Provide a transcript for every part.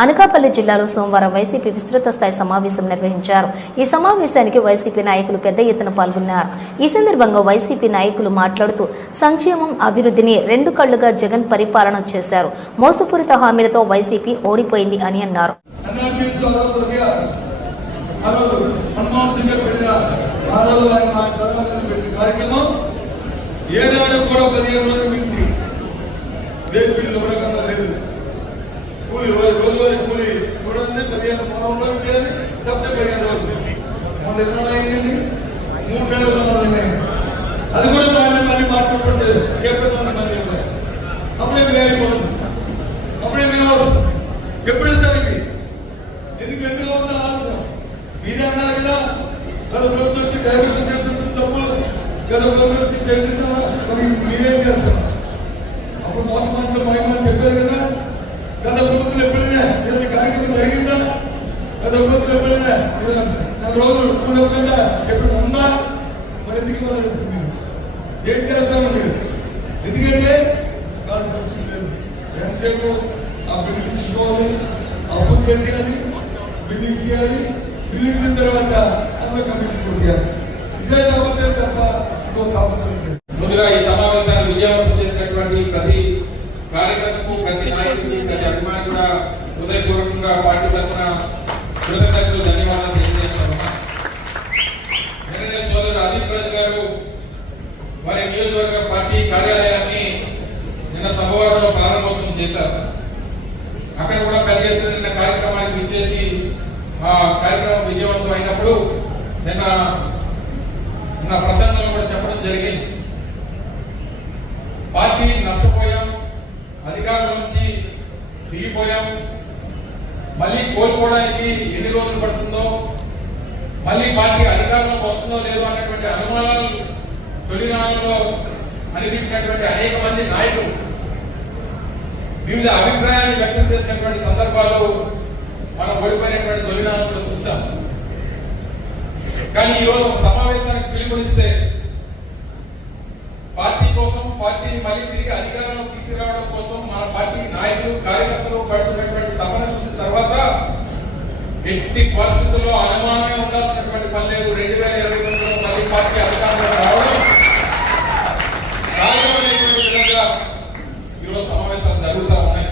అనకాపల్లి జిల్లాలో సోమవారం వైసీపీ విస్తృత స్థాయి సమావేశం నిర్వహించారు. ఈ సమావేశానికి వైసీపీ నాయకులు పెద్ద ఎత్తున పాల్గొన్నారు. ఈ సందర్భంగా వైసీపీ నాయకులు మాట్లాడుతూ సంక్షేమం అభివృద్ధిని రెండు కళ్ళుగా జగన్ పరిపాలన చేశారు. మోసపూరిత హామీలతో వైసీపీ ఓడిపోయింది అని అన్నారు. కార్యక్రమం ఏనాడు కూడా పదిహేను రోజులు మించి రేపు బిల్లు కూడా కన్నా లేదు కూలి రోజు రోజువారీ కూలి కూడా ఉంది పదిహేను వారం రోజులు చేయాలి లేకపోతే పదిహేను రోజులు మొన్న ఇరవై అయిందండి. మూడు నెలలు కావాలి ఉన్నాయి. అది కూడా మళ్ళీ మళ్ళీ మాట్లాడబడితే ఏప్రిల్ మంది మళ్ళీ ఇవ్వలేదు. అప్పుడే మేము అయిపోతుంది అప్పుడే మేము వస్తుంది. ఎప్పుడు సరికి ఎందుకు ఎందుకు అవుతుంది ఆలోచన? మీరే అన్నారు కదా గత ప్రభుత్వం వచ్చి డైవర్షన్ చేస్తుంది తప్పు. గత ప్రభుత్వం వచ్చి చేసిందా మరి మీరేం చేస్తున్నారు? అప్పుడు మోసం అంటే భయం అని చెప్పారు కదా. గత ప్రభుత్వం ఎప్పుడైనా ఏదైనా కార్యక్రమం జరిగిందా? ఎప్పుడైనా రోజులు కూడకుండా ఎప్పుడు ఉన్నా మరి ఎందుకు ఇవ్వలేదు మీరు? ఏం మీరు? ఎందుకంటే కాదు తప్పు లేదు. ఎంతసేపు ఆ బిల్లు ఇచ్చుకోవాలి అప్పు చేసేయాలి బిల్లు ఇచ్చేయాలి. బిల్లు ఇచ్చిన తర్వాత అందులో కమిషన్ కొట్టేయాలి. ఇదే కాకపోతే తప్ప ఇంకో తాపత్రం ముందుగా ఈ సమావేశాన్ని విజయవంతం చేసినటువంటి ప్రతి కార్యకర్తకు ప్రతి నాయకుడికి ప్రతి అభిమాని కూడా హృదయపూర్వకంగా పార్టీ తరఫున కృతజ్ఞతలు ధన్యవాదాలు తెలియజేస్తాను. నిన్ననే సోదరుడు అదీప్ రాజు గారు వారి నియోజకవర్గ పార్టీ కార్యాలయాన్ని నిన్న సభవరంలో ప్రారంభోత్సవం చేశారు. అక్కడ కూడా పెద్ద ఎత్తున నిన్న కార్యక్రమానికి విచ్చేసి ఆ కార్యక్రమం విజయవంతం అయినప్పుడు నిన్న నా ప్రసంగంలో కూడా చెప్పడం జరిగింది. పార్టీ నష్టపోయాం అధికారం నుంచి దిగిపోయాం. మళ్ళీ కోలుకోవడానికి ఎన్ని రోజులు పడుతుందో మళ్ళీ పార్టీ అధికారంలోకి వస్తుందో లేదో అనేటువంటి అనుమానాలు తొలినాళ్ళలో అనిపించినటువంటి అనేక మంది నాయకులు వివిధ అభిప్రాయాలు వ్యక్తం చేసినటువంటి సందర్భాలు మనం ఓడిపోయినటువంటి తొలినాళ్ళలో చూసాం కానీ ఈ రోజు ఒక సమావేశానికి పిలుపునిస్తే పార్టీ కోసం పార్టీని మళ్ళీ తిరిగి అధికారంలో తీసుకురావడం కోసం మన పార్టీ నాయకులు కార్యకర్తలు పడుతున్నటువంటి ఎట్టి పరిస్థితుల్లో అనుమానమే ఉండాల్సినటువంటి పని లేదు. రెండు వేల ఇరవై తొమ్మిదిలో మళ్ళీ పార్టీ అధికారంలో రావడం ఖాయం విధంగా ఈరోజు సమావేశాలు జరుగుతూ ఉన్నాయి.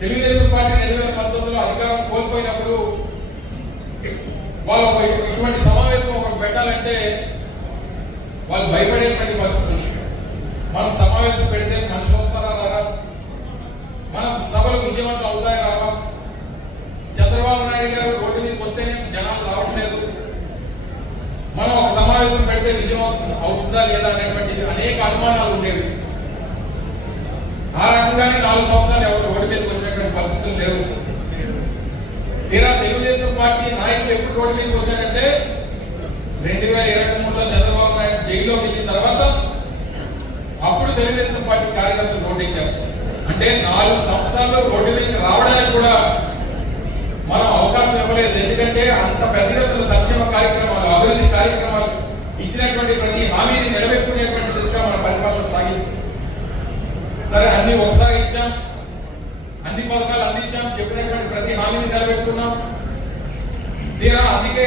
తెలుగుదేశం పార్టీ రెండు వేల పంతొమ్మిదిలో అధికారం కోల్పోయినప్పుడు వాళ్ళు ఒక ఇటువంటి సమావేశం ఒకటి పెట్టాలంటే వాళ్ళు భయపడేటువంటి పరిస్థితి మనం సమావేశం పెడితే మనిషి వస్తారా రారా? మనం సభలు విజయవంతం అవుతాయా రావా చంద్రబాబు నాయుడు గారు రోడ్డు మీదకి వస్తేనే జనాలు రావట్లేదు మనం ఒక సమావేశం పెడితే విజయవంతం అవుతుందా లేదా అనేటువంటిది అనేక అనుమానాలు ఉండేవి. ఆ రకంగానే నాలుగు సంవత్సరాలు ఎవరు రోడ్డు మీదకి వచ్చేటువంటి పరిస్థితులు లేవు. తీరా తెలుగుదేశం పార్టీ నాయకులు ఎప్పుడు రోడ్డు మీదకి వచ్చారంటే రెండు వేల ఇరవై మూడులో చంద్రబాబు నాయుడు జైల్లోకి వెళ్ళిన తర్వాత అప్పుడు తెలుగుదేశం పార్టీ కార్యకర్తలు రోడ్డు ఎక్కారు అంటే నాలుగు సంవత్సరాల్లో రోడ్డు మీదకి రావడానికి కూడా మనం అవకాశం ఇవ్వలేదు ఎందుకంటే అంత పెద్ద ఎత్తున సంక్షేమ కార్యక్రమాలు అభివృద్ధి కార్యక్రమాలు ఇచ్చినటువంటి ప్రతి హామీని నిలబెట్టుకునేటువంటి దిశగా మన పరిపాలన సాగింది. సరే అన్ని ఒకసారి ఇచ్చాం. అన్ని పథకాలు అందించాం. చెప్పినటువంటి ప్రతి హామీని నిలబెట్టుకున్నాం తీరా అందుకే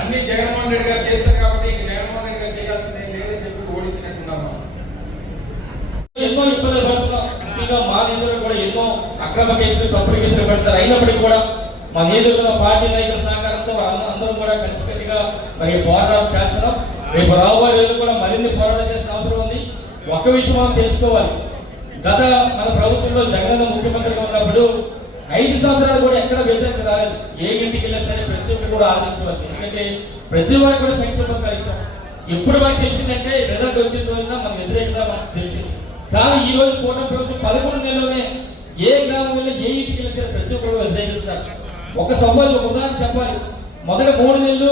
అన్ని జగన్మోహన్ రెడ్డి గారు చేశారు కాబట్టి జగన్మోహన్ రెడ్డి గారు చేయాల్సింది ఏం లేదని చెప్పి ఓడించినట్టున్నాము ఎన్నో ఇబ్బందులు పడుతున్నాం. ఇంకా మా నిధులు కూడా ఎన్నో అక్రమ కేసులు తప్పుడు కేసులు పెడతారు. అయినప్పటికీ కూడా మా నిధులు పార్టీ నాయకులు సహకారంతో అందరూ కూడా కలిసికట్టుగా మరి పోరాటం చేస్తున్నాం. రేపు రాబోయే రోజులు కూడా మరిన్ని పోరాటం చేసిన అవసరం ఉంది. ఒక్క విషయం మనం తెలుసుకోవాలి. గత మన ప్రభుత్వంలో జగన్ ముఖ్యమంత్రిగా ఉన్నప్పుడు ఐదు సంవత్సరాలు కూడా ఎక్కడ వ్యతిరేకత రాలేదు. ఏ ఇంటికి వెళ్ళినా సరే ప్రతి ఒక్కరు కూడా ఆలోచించవచ్చు ఎందుకంటే ప్రతి వారికి కూడా సంక్షేమ పథకాలు ఇచ్చాం ఎప్పుడు మనకు తెలిసిందంటే రిజల్ట్ వచ్చిన రోజున మన వ్యతిరేకత మనకు తెలిసింది. కానీ ఈ రోజు కూటమి ప్రభుత్వం పదకొండు నెలలోనే ఏ గ్రామంలో ఏ ఇంటికి వెళ్ళినా సరే ప్రతి ఒక్కరు వ్యతిరేకిస్తారు ఒక సంబంధం ఉదాహరణ చెప్పాలి. మొదట మూడు నెలలు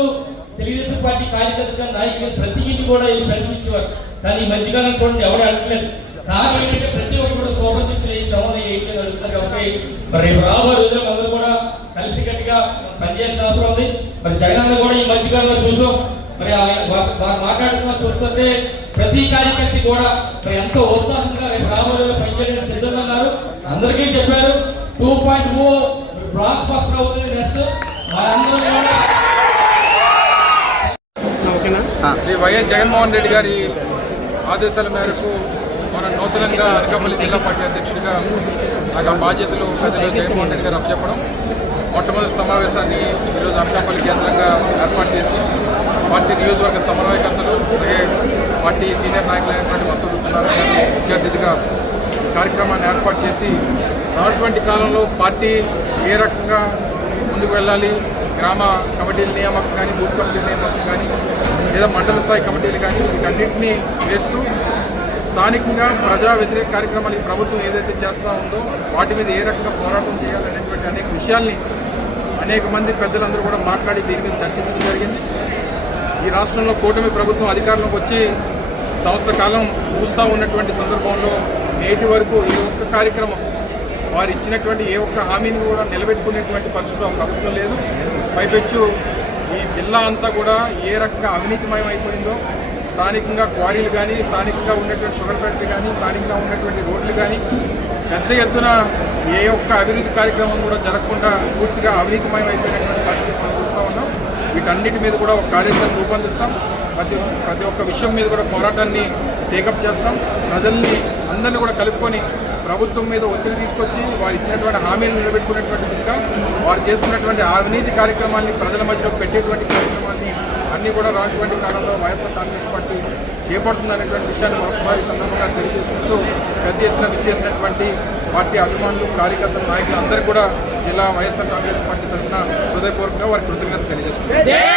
తెలుగుదేశం పార్టీ కార్యకర్తగా నాయకులు ప్రతి ఇంటి కూడా వెళ్ళి పెన్షన్ ఇచ్చేవారు. కానీ ఈ మధ్యకాలం చూడండి ఎవరు అడగలేదు కారణం ఏంటంటే ప్రతి ఒక్కరు కూడా సూపర్ సిక్స్ ఏ సెవెన్ ఏంటి అని అడుగుతారు కాబట్టి మరి రాబోయే రోజుల్లో అందరూ కూడా కలిసికట్టుగా పనిచేసిన అవసరం ఉంది. మరి జగన్ కూడా ఈ మధ్యకాలంలో చూసాం. మరి ఆ- వారు మాట్లాడుతున్నా చూస్తుంటే ప్రతి కార్యకర్త కూడా మరి ఎంతో ఉత్సాహంగా రేపు రాబోయే పనిచేయడానికి సిద్ధంగా ఉన్నారు అందరికీ చెప్పారు two point O blockbuster అవుతుంది నెక్స్ట్. మనందరం కూడా శ్రీ వైఎస్ జగన్మోహన్ రెడ్డి గారి ఆదేశాల మేరకు మన నూతనంగా అనకాపల్లి జిల్లా పార్టీ అధ్యక్షుడిగా నాకు ఆ బాధ్యతలు పెద్దలు జగన్మోహన్ రెడ్డి గారు అప్పచెప్పడం మొట్టమొదటి సమావేశాన్ని ఈరోజు అనకాపల్లి కేంద్రంగా ఏర్పాటు చేసి పార్టీ నియోజకవర్గ సమన్వయకర్తలు అలాగే పార్టీ సీనియర్ నాయకులైనటువంటి మసూద్ ఉన్నారు ముఖ్య అతిథిగా కార్యక్రమాన్ని ఏర్పాటు చేసి రానటువంటి కాలంలో పార్టీ ఏ రకంగా ముందుకు వెళ్ళాలి గ్రామ కమిటీల నియామకం కానీ బూత్ కమిటీల నియామకం కానీ లేదా మండల స్థాయి కమిటీలు కానీ వీటన్నింటినీ చేస్తూ స్థానికంగా ప్రజా వ్యతిరేక కార్యక్రమాలు ఈ ప్రభుత్వం ఏదైతే చేస్తూ ఉందో వాటి మీద ఏ రకంగా పోరాటం చేయాలనేటువంటి అనేక విషయాల్ని అనేక మంది పెద్దలందరూ కూడా మాట్లాడి దీని మీద చర్చించడం జరిగింది. ఈ రాష్ట్రంలో కూటమి ప్రభుత్వం అధికారంలోకి వచ్చి సంవత్సర కాలం చూస్తూ ఉన్నటువంటి సందర్భంలో నేటి వరకు ఏ ఒక్క కార్యక్రమం వారు ఇచ్చినటువంటి ఏ ఒక్క హామీని కూడా నిలబెట్టుకునేటువంటి పరిస్థితి ప్రభుత్వం లేదు. పైపెచ్చు ఈ జిల్లా అంతా కూడా ఏ రకంగా అవినీతిమయం అయిపోయిందో స్థానికంగా క్వారీలు కానీ స్థానికంగా ఉన్నటువంటి షుగర్ ఫ్యాక్టరీ కానీ స్థానికంగా ఉన్నటువంటి రోడ్లు కానీ పెద్ద ఎత్తున ఏ ఒక్క అభివృద్ధి కార్యక్రమం కూడా జరగకుండా పూర్తిగా అవినీతిమయం అయిపోయినటువంటి పరిస్థితి మనం చూస్తూ ఉన్నాం. వీటన్నిటి మీద కూడా ఒక కార్యాచరణ రూపొందిస్తాం. ప్రతి ప్రతి ఒక్క విషయం మీద కూడా పోరాటాన్ని టేకప్ చేస్తాం. ప్రజల్ని అందరినీ కూడా కలుపుకొని ప్రభుత్వం మీద ఒత్తిడి తీసుకొచ్చి వారు ఇచ్చినటువంటి హామీలు నిలబెట్టుకునేటువంటి దిశగా వారు చేస్తున్నటువంటి అవినీతి కార్యక్రమాన్ని ప్రజల మధ్యలో పెట్టేటువంటి కార్యక్రమాన్ని అన్నీ కూడా రాజువంటి కాలంలో వైఎస్ఆర్ కాంగ్రెస్ పార్టీ చేపడుతుందనేటువంటి విషయాన్ని మరొకసారి సందర్భంగా తెలియజేసుకుంటూ పెద్ద ఎత్తున విచ్చేసినటువంటి పార్టీ అభిమానులు కార్యకర్తలు నాయకులు అందరూ కూడా జిల్లా వైఎస్ఆర్ కాంగ్రెస్ పార్టీ తరఫున హృదయపూర్వకంగా వారి కృతజ్ఞత తెలియజేసుకుంటారు